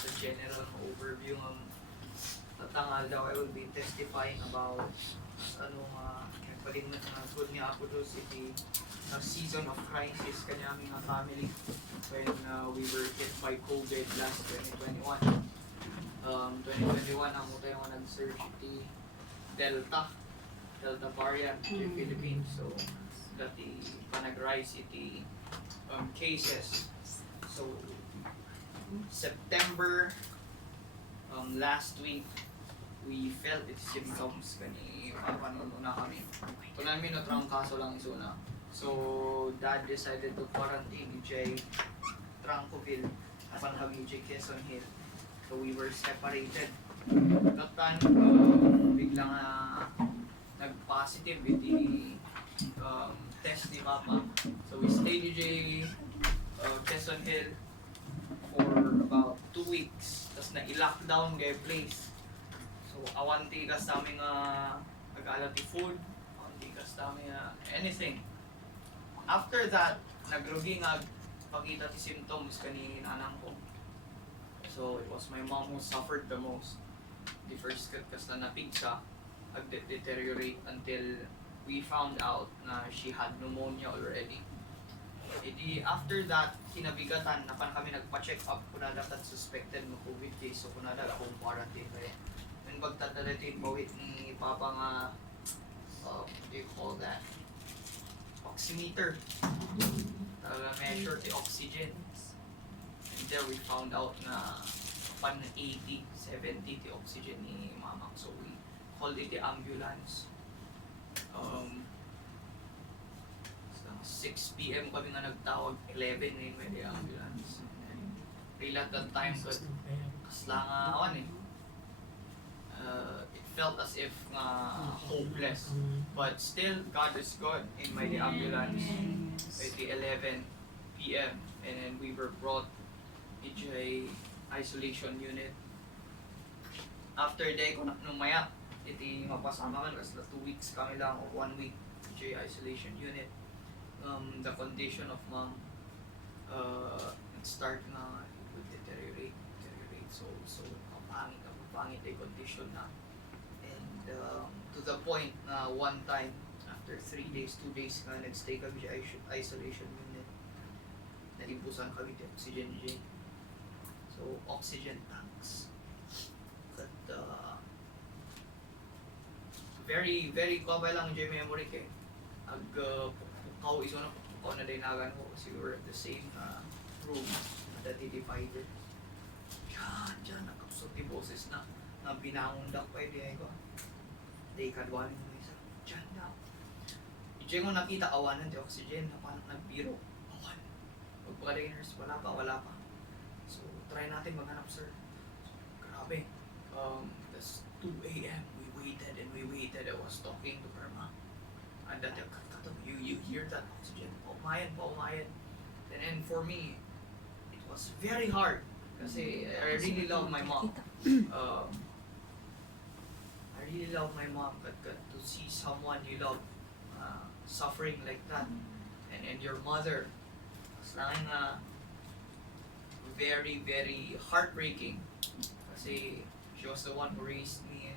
just a general overview ng tatangal daw. I will be testifying about ano palimot nga good niya ako doon City season of crisis kanya aming family when we were hit by COVID last 2021. 2021 ang tayo nga nag-surge iti Delta variant in Philippines. So dati pa nag-rise iti cases. So September last week we felt its symptoms kani papanuno na kami. Ito namin natrang kaso lang isuna. So dad decided to quarantine Jay Trancoville apan kami Jay Quezon Hill. So we were separated. That time biglang nag-positive with the test ni Papa. So we stayed in Quezon Hill for about 2 weeks. Tapos na-lockdown kay place. So awanti ka sa aming nag-alati food. Awanti ka sa aming anything. After that, nagrugi nga pakita ti symptoms kani nanang ko. So it was my mom who suffered the most. The first cut kas na napigsa, deteriorate until we found out na she had pneumonia already. Edi after that, kinabigatan, napan kami nagpa-check up kung dapat suspected mo COVID case. So kung akong quarantine kaya. When magtatalatin bawit ni Papa nga, what do you call that? Oximeter. Measure the oxygen. And there we found out na pan 80, 70 the oxygen ni Mama. So we called it the ambulance. 6 p.m. kami nga nagtawag, 11 na yung the ambulance. Real at that time, kaslang awan eh. It felt as if hopeless. But still, God is good in my ambulance at the 11 p.m. And then we were brought into a isolation unit. After day ko numaya, iti mapasama kan kasi 2 weeks kami lang or 1 week into a isolation unit. The condition of mom start na it would deteriorate. So pangit ay condition na. And to the point na one time, after 3 days, 2 days nga nagstay kami sa isolation unit, nalibusan kami ng oxygen J. So, oxygen tanks. But, very, very kabay lang J memory kay. Pukaw iso na pukaw na dinagan ko kasi we were at the same room at the divider. Diyan, nakapsot yung boses na binangon daw pa yung ko. Day kadwalin mo isa. Diyan daw. Diyan ko nakita awanan di oxygen na parang nagbiro. Awan. Pagpakadagay nurse, wala pa. So, try natin maghanap sir. So, grabe. That's 2 a.m. We waited. I was talking to her mom. And that you hear that oxygen. Paumayan. And for me, it was very hard. Kasi I really love my mom. I really love my mom. But to see someone you love suffering like that, and your mother, it's lang very, very heartbreaking. Kasi she was the one who raised me,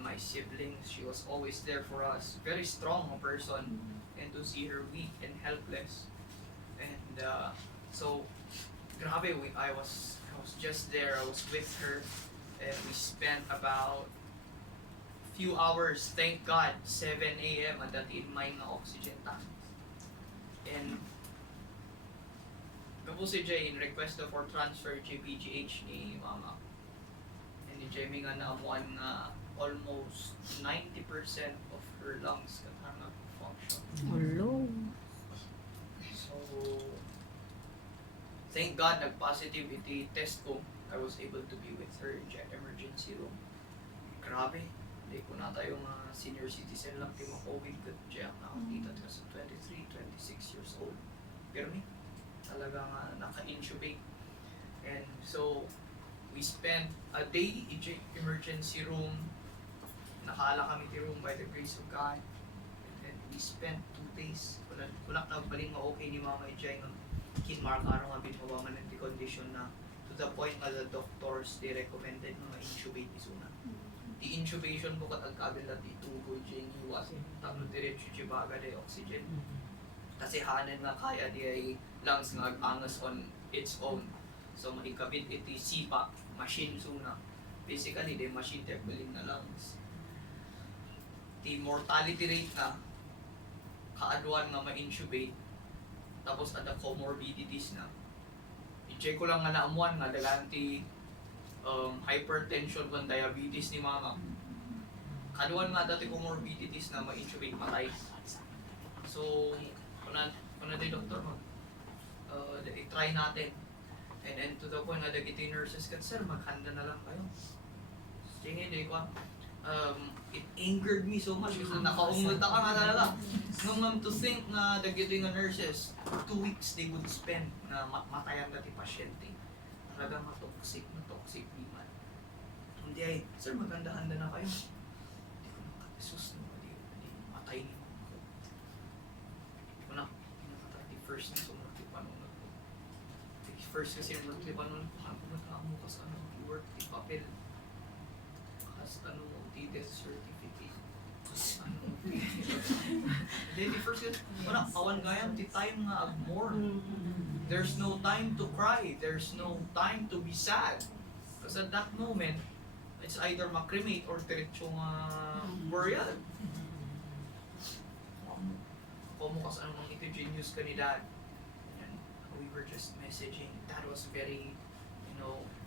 my siblings. She was always there for us. Very strong person, and to see her weak and helpless, and so. Grabe, I was just there. I was with her, and we spent about few hours. Thank God, 7 a.m. and that in my oxygen tank. And kapo si Jay in request for transfer GBGH ni Mama. And ni Jamie nga naamuan na almost 90% of her lungs katang function. Hello. So thank God, nag-positivity test ko. I was able to be with her in the emergency room. Grabe. Hindi ko na tayong senior citizen lang kaya COVID ka dyan. Nakakita ka sa 23, 26 years old. Pero talagang naka-intubate. And so, we spent a day in the emergency room. Nakala kami the room by the grace of God. And then we spent 2 days. Wala na baling okay ni Mama Ijay ng kinmark araw nga binawaman ng the condition na to to the point nga the doctors, they recommended nga intubate isuna. The intubation po katag kabil na titubo dyan iwas, tapos diretso dyan baga de oxygen. Kasi hanan nga kaya di ay lungs nga angas on its own. So maikabit iti CPAP, machine suna. Basically, the machine tackling na lungs. The mortality rate na kaadwan nga ma-intubate, tapos ada comorbidities na. I-check ko lang nga naamuan nga dagan ti hypertension kung diabetes ni mama. Kaduan nga dati comorbidities na ma-intubate matay. So, kuna di doktor mo, i-try natin. And to the point na dagiti nurses kan, sir, maghanda na lang kayo. Tingin di ko, it angered me so much kasi nakaungulta ka nga talaga. Nung to think na dagiti nga nurses, 2 weeks they would spend na matayan dati pasyente. Talagang toxic di man. Hindi ay, sir, maganda-handa na kayo. Hindi ko nakasus no, di matay ni mo ako. Hindi ko na, pinakatati first na sumunod di panunod ko. First kasi sumunod di panunod ko, ako nagkamo ka sa work, di papel. Kas di death certificate. Then the first kasi, wala, awan gayam, di time nga agmore. There's no time to cry. There's no time to be sad. Because at that moment, it's either makremate or diretso nga burial. Kumukas anong mga ito-genius ka ni Dad. And we were just messaging. That was very,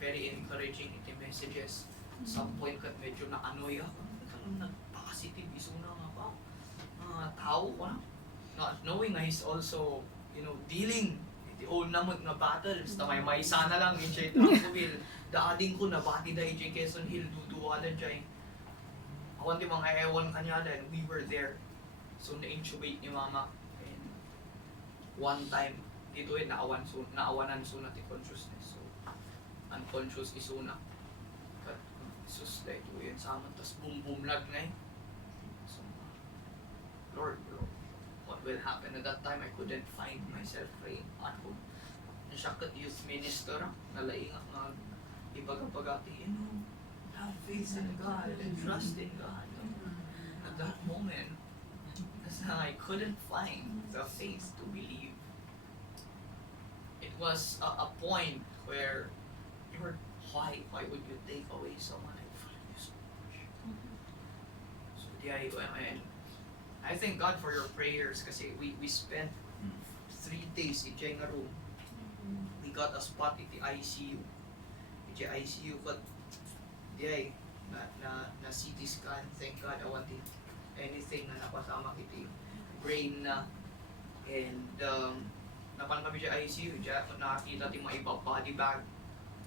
very encouraging iti messages. Some point kat medyo na-annoy ako. Nagpa-positive iso na nga ba? Tao ko na. Not knowing na he's also, dealing the old namot nga battles. Tamay may sana lang in J. Trangkoville. Daading ko na bati dahil J. Quezon Hill duduwalan dyan. Awan di mga ewan kanya dahil we were there. So na-intubate ni mama. And one time, dito naawanan suna ti consciousness. So unconscious isuna. But sus dahil ito yun sa amin. Tapos boom lag na eh. So Lord bro, what will happen? At that time, I couldn't find myself praying at home. Siya kat youth minister, nalaingak nga ibagapagati, have faith in God and trust in God. At that moment, I couldn't find the faith to believe. It was a point where you were, why would you take away someone I value so much? So and I thank God for your prayers kasi we spent 3 days in Jenga room. We got a spot in the ICU. In the ICU got na CT scan. Thank God I wanted anything na napasama kiti brain na. And napan kami sa ICU, nakakita ti mga iba body bag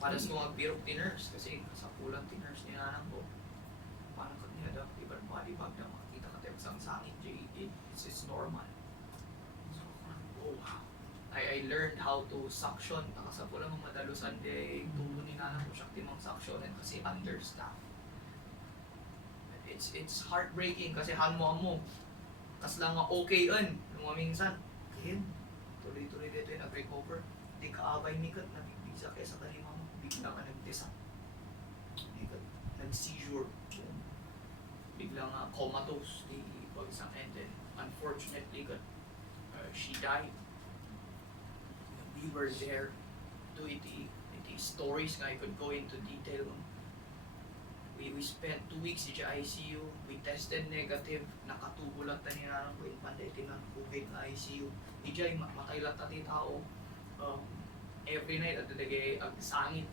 para sa mga birok ti nurse kasi sa pulang ti nurse ni nanang ko. Parang kat nila daw ibang body bag na makita ka tayo sa sangit. It's normal. So, oh wow. I learned how to suction. Nakasa po lang madalusan di tubo ni nanang ko siya timang suctionin kasi understaffed. It's heartbreaking kasi mo kas lang nga okay-an nung minsan kaya tuloy-tuloy dito yung nag-recover di kaabay mikat nabigbisa kaya sa kanima mo bigla ka nag-desa nag-seizure bigla nga comatose di isang and then unfortunately she died. We were there to iti stories nga I could go into detail. We spent 2 weeks sa ICU. We tested negative. Nakatubo lang ta niya ng pandemic ng COVID na ICU. Ijay matay lang tati tao. Every night at dagay sangit.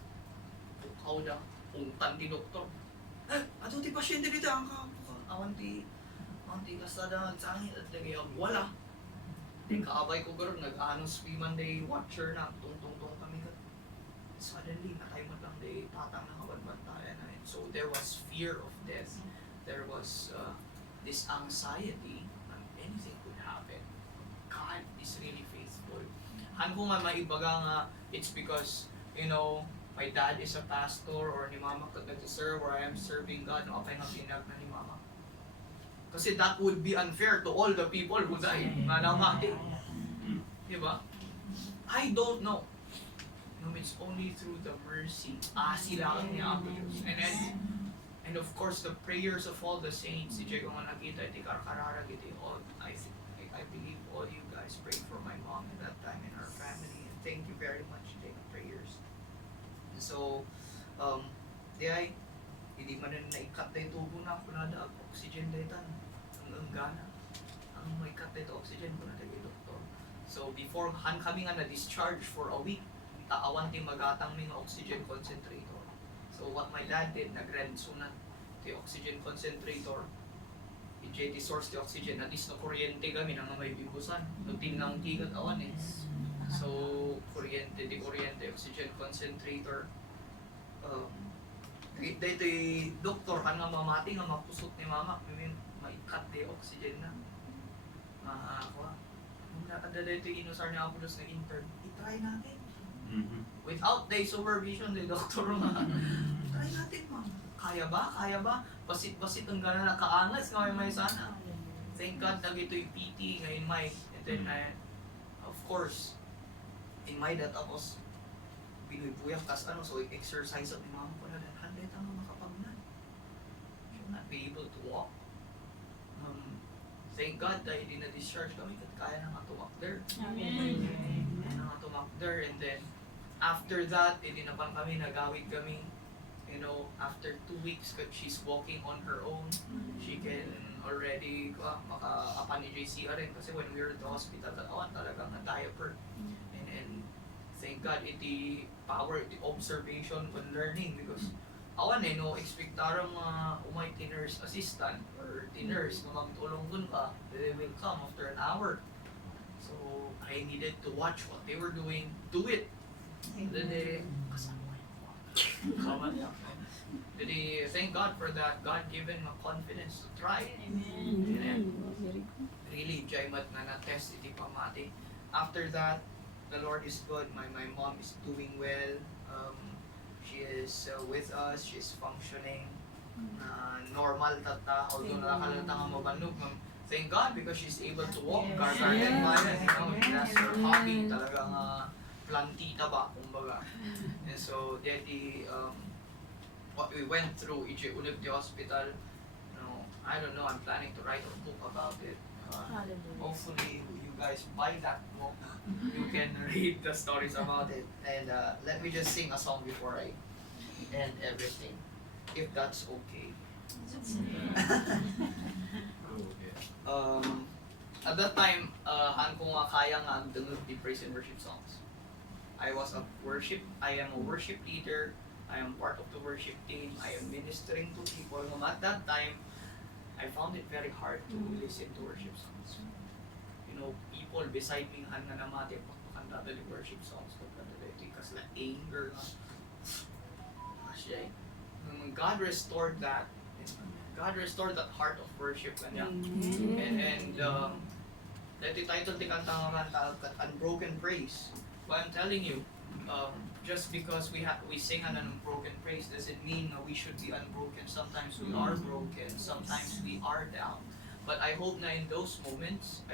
Tukaw na puntan ti doktor. Ato ti pasyente dito ang awanti kasada nagsangit at dagay wala. Di kaabay ko garo nag-anos Women Day watcher na tungtong kami ka. Suddenly natay mo lang day tatang na kabadbantayan na. So there was fear of death. There was this anxiety that anything could happen. God is really faithful. Han ko nga maibaga nga it's because my dad is a pastor or ni mama could nag-serve or I am serving God no apay nga pinag na ni mama. Kasi that would be unfair to all the people who died. Nga namati. Diba? I don't know. It's only through the mercy. Sila ang niya ako Diyos. And of course, the prayers of all the saints. Si Diego nga nakita, iti karkarara, iti all. I believe all you guys prayed for my mom at that time and our family. And thank you very much for the prayers. And so, di ay, hindi man na naikat na tubo na ako na ang oxygen daytan. Ang gana. Ang may cut na oxygen ko na dagay doktor. So, before kami nga na-discharge for a week, taawan ti magatang ng oxygen concentrator. So what my dad did, nag-rent na the oxygen concentrator. I-JT source the oxygen, at least na kuryente kami nang may bibusan. Nutin lang tigat awan eh. So kuryente, oxygen concentrator. Dito doktor, nga mamati nga mapusot ni mama, maikat the oxygen na. Nakadala ito inusar niya ako na intern. I-try natin. Without the supervision the doctor nga, try natin ma'am. Kaya ba? Basit ang gana nakaangas nga may sana. Thank God nagito yung PT nga in my, and then of course, in my that tapos binubuyak kas so exercise at mama ko na handet ang makapagnan. Should not be able to walk. Thank God dahil di na-discharge kami at kaya na matumak there. And then after that, hindi na pang kami nagawid kami. You know, after 2 weeks, she's walking on her own. She can already maka-apa ni JC rin kasi when we were at the hospital, talagang na diaper. And thank God, iti power, iti observation and learning because no, expectarang umay nurse assistant or nurse na magtulong dun ka, they will come after an hour. So, I needed to watch what they were doing, do it. Then thank God for that. God given me confidence to try. Amen. Really, Jaimat na na-test iti pamati. After that, the Lord is good. My mom is doing well. She is with us. She's functioning. Normal tata. Although nakakalata nga mabanog. Thank God because she's able to walk. Gargarden bayan. You know, that's her hobby. Talagang plantita ba, kumbaga. And so, what we went through, ulit the hospital, I don't know, I'm planning to write a book about it. Hopefully, you guys buy that book. You can read the stories about it. And let me just sing a song before I end everything, if that's okay. At that time, ko nga kaya nga dungog the praise and worship songs. I am a worship leader. I am part of the worship team. I am ministering to people. At that time, I found it very hard to listen to worship songs. You know, people beside me nga namati pagkakanta the worship songs because like anger nga. God restored that. God restored that heart of worship kanya. And the title ti kanta nga Unbroken Praise. But I'm telling you, just because we sing an unbroken praise doesn't mean we should be unbroken. Sometimes we are broken, sometimes we are down. But I hope that in those moments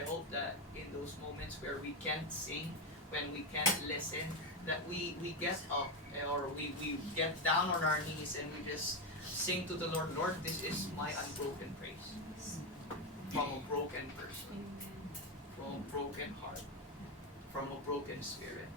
where we can't sing, when we can't listen, that we get up or we get down on our knees and we just sing to the Lord, Lord, this is my unbroken praise. From a broken person, from a broken heart, from a broken spirit.